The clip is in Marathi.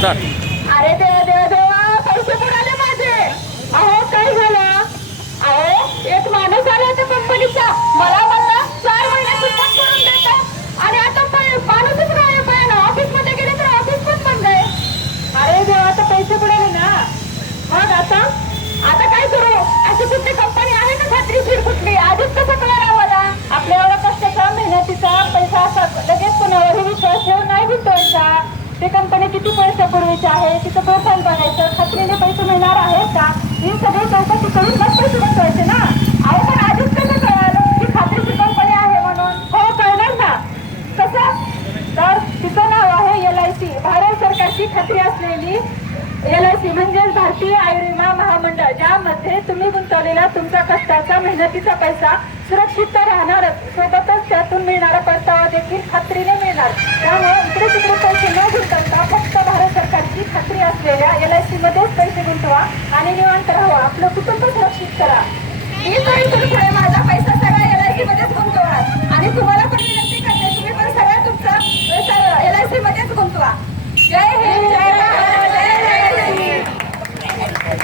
স্টার্ট ते कंपनी किती पैशापूर्वीची आहे? तिचं प्रोफाईल बघायचं खात्रीने पैसे मिळणार आहेत का? ही सगळी चौकशी करून मग पैसे बसवायचे ना? अहो पण आधीच कसं कळालं? की खात्रीची कंपनी आहे म्हणून. हो कळणार ना. कसं? तर तिचं नाव आहे एल आय सी. भारत सरकारची खात्री असलेली एल आय सी म्हणजेच भारतीय आयुर्विमा महामंडळ ज्यामध्ये तुम्ही गुंतवलेला तुमचा कष्टाचा मेहनतीचा पैसा सुरक्षित तर राहणारच. सोबतच त्यातून मिळणारा परतावा देखील खात्रीने करणार. त्यामुळे इकडे तिकडे पैसे न गुंतवता फक्त भारत सरकारची खात्री असलेल्या एल आय सी मध्येच पैसे गुंतवा आणि निवांत राहावा. आपलं कुटुंब